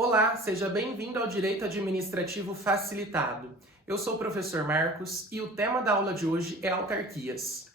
Olá, seja bem-vindo ao Direito Administrativo Facilitado. Eu sou o professor Marcos e o tema da aula de hoje é autarquias.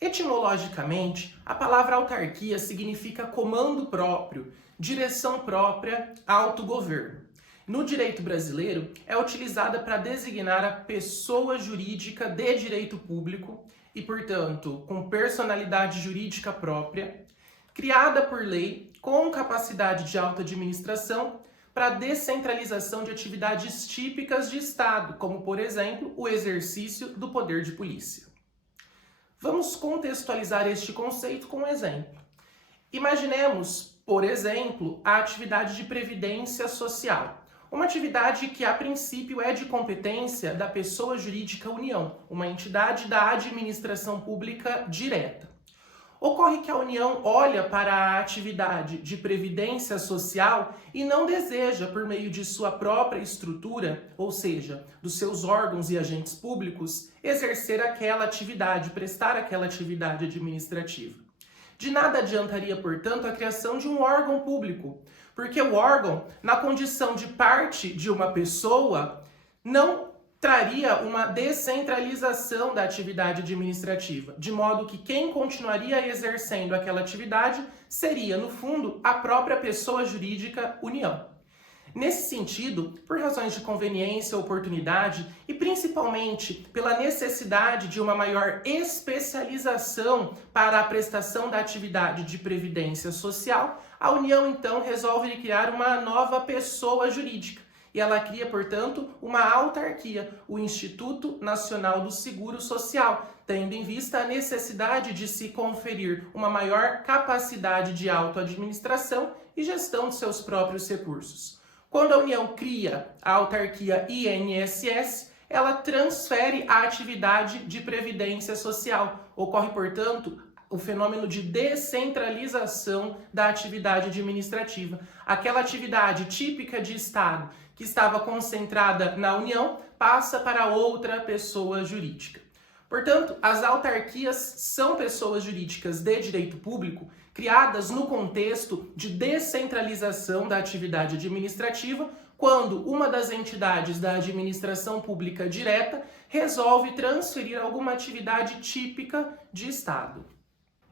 Etimologicamente, a palavra autarquia significa comando próprio, direção própria, autogoverno. No direito brasileiro, é utilizada para designar a pessoa jurídica de direito público e, portanto, com personalidade jurídica própria, criada por lei com capacidade de autoadministração para descentralização de atividades típicas de Estado, como, por exemplo, o exercício do poder de polícia. Vamos contextualizar este conceito com um exemplo. Imaginemos, por exemplo, a atividade de previdência social. Uma atividade que, a princípio, é de competência da pessoa jurídica União, uma entidade da administração pública direta. Ocorre que a União olha para a atividade de previdência social e não deseja, por meio de sua própria estrutura, ou seja, dos seus órgãos e agentes públicos, exercer aquela atividade, prestar aquela atividade administrativa. De nada adiantaria, portanto, a criação de um órgão público, porque o órgão, na condição de parte de uma pessoa, não traria uma descentralização da atividade administrativa, de modo que quem continuaria exercendo aquela atividade seria, no fundo, a própria pessoa jurídica União. Nesse sentido, por razões de conveniência, oportunidade e principalmente pela necessidade de uma maior especialização para a prestação da atividade de previdência social, a União então resolve criar uma nova pessoa jurídica. E ela cria, portanto, uma autarquia, o Instituto Nacional do Seguro Social, tendo em vista a necessidade de se conferir uma maior capacidade de autoadministração e gestão de seus próprios recursos. Quando a União cria a autarquia INSS, ela transfere a atividade de previdência social. Ocorre, portanto, o fenômeno de descentralização da atividade administrativa. Aquela atividade típica de Estado que estava concentrada na União passa para outra pessoa jurídica. Portanto, as autarquias são pessoas jurídicas de direito público criadas no contexto de descentralização da atividade administrativa, quando uma das entidades da administração pública direta resolve transferir alguma atividade típica de Estado.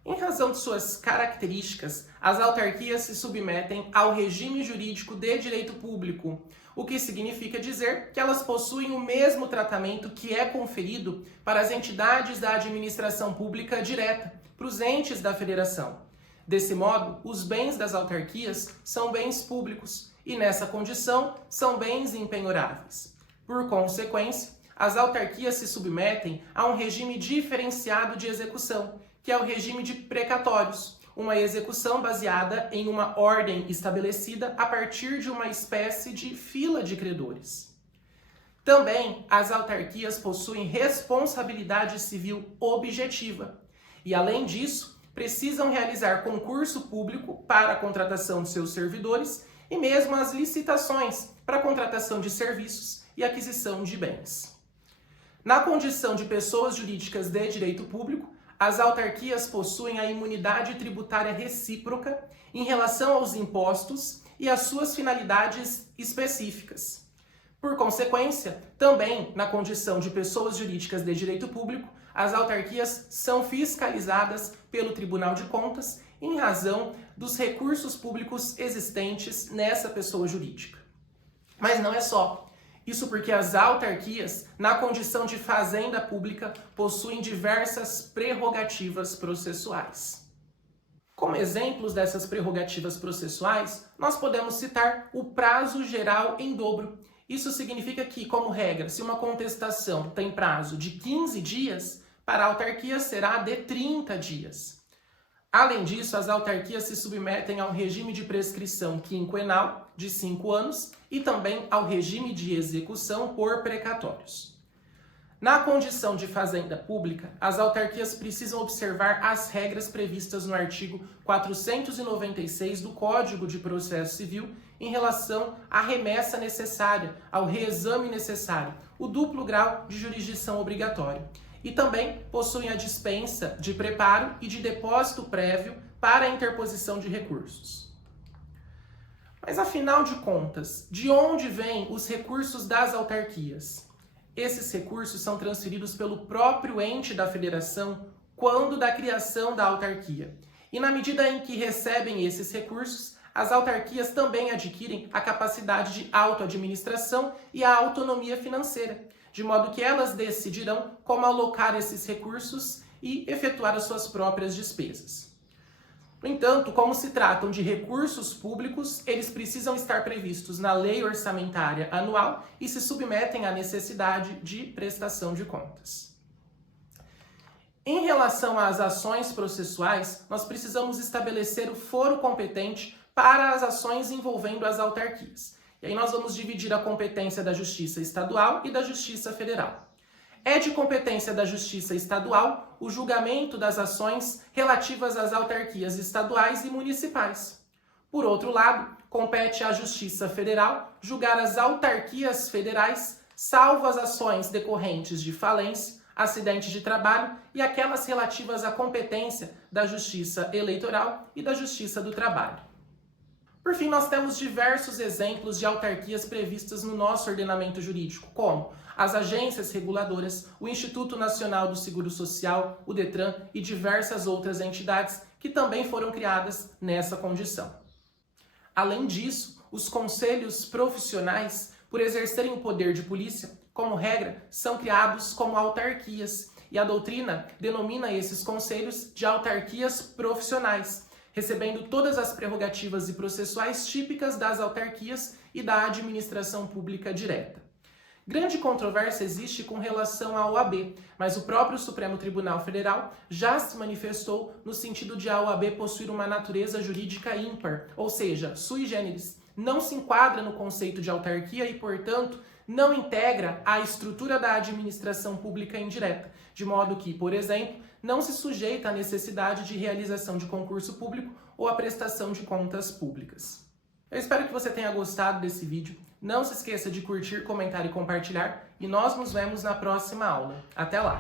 Em razão de suas características, as autarquias se submetem ao regime jurídico de direito público, o que significa dizer que elas possuem o mesmo tratamento que é conferido para as entidades da administração pública direta, para os entes da federação. Desse modo, os bens das autarquias são bens públicos e, nessa condição, são bens impenhoráveis. Por consequência, as autarquias se submetem a um regime diferenciado de execução, que é o regime de precatórios, uma execução baseada em uma ordem estabelecida a partir de uma espécie de fila de credores. Também as autarquias possuem responsabilidade civil objetiva e, além disso, precisam realizar concurso público para a contratação de seus servidores e mesmo as licitações para a contratação de serviços e aquisição de bens. Na condição de pessoas jurídicas de direito público, as autarquias possuem a imunidade tributária recíproca em relação aos impostos e às suas finalidades específicas. Por consequência, também na condição de pessoas jurídicas de direito público, as autarquias são fiscalizadas pelo Tribunal de Contas em razão dos recursos públicos existentes nessa pessoa jurídica. Mas não é só. Isso porque as autarquias, na condição de fazenda pública, possuem diversas prerrogativas processuais. Como exemplos dessas prerrogativas processuais, nós podemos citar o prazo geral em dobro. Isso significa que, como regra, se uma contestação tem prazo de 15 dias, para a autarquia será de 30 dias. Além disso, as autarquias se submetem ao regime de prescrição quinquenal de 5 anos e também ao regime de execução por precatórios. Na condição de fazenda pública, as autarquias precisam observar as regras previstas no artigo 496 do Código de Processo Civil em relação à remessa necessária, ao reexame necessário, o duplo grau de jurisdição obrigatório. e também possuem a dispensa de preparo e de depósito prévio para a interposição de recursos. Mas afinal de contas, de onde vêm os recursos das autarquias? Esses recursos são transferidos pelo próprio ente da federação quando da criação da autarquia. E na medida em que recebem esses recursos, as autarquias também adquirem a capacidade de autoadministração e a autonomia financeira, de modo que elas decidirão como alocar esses recursos e efetuar as suas próprias despesas. No entanto, como se tratam de recursos públicos, eles precisam estar previstos na Lei Orçamentária Anual e se submetem à necessidade de prestação de contas. Em relação às ações processuais, nós precisamos estabelecer o foro competente para as ações envolvendo as autarquias. E aí nós vamos dividir a competência da Justiça Estadual e da Justiça Federal. É de competência da Justiça Estadual o julgamento das ações relativas às autarquias estaduais e municipais. Por outro lado, compete à Justiça Federal julgar as autarquias federais, salvo as ações decorrentes de falência, acidente de trabalho e aquelas relativas à competência da Justiça Eleitoral e da Justiça do Trabalho. Por fim, nós temos diversos exemplos de autarquias previstas no nosso ordenamento jurídico, como as agências reguladoras, o Instituto Nacional do Seguro Social, o Detran e diversas outras entidades que também foram criadas nessa condição. Além disso, os conselhos profissionais, por exercerem o poder de polícia, como regra, são criados como autarquias, e a doutrina denomina esses conselhos de autarquias profissionais, recebendo todas as prerrogativas e processuais típicas das autarquias e da administração pública direta. Grande controvérsia existe com relação à OAB, mas o próprio Supremo Tribunal Federal já se manifestou no sentido de a OAB possuir uma natureza jurídica ímpar, ou seja, sui generis, não se enquadra no conceito de autarquia e, portanto, não integra a estrutura da administração pública indireta, de modo que, por exemplo, não se sujeita à necessidade de realização de concurso público ou à prestação de contas públicas. Eu espero que você tenha gostado desse vídeo. Não se esqueça de curtir, comentar e compartilhar. E nós nos vemos na próxima aula. Até lá!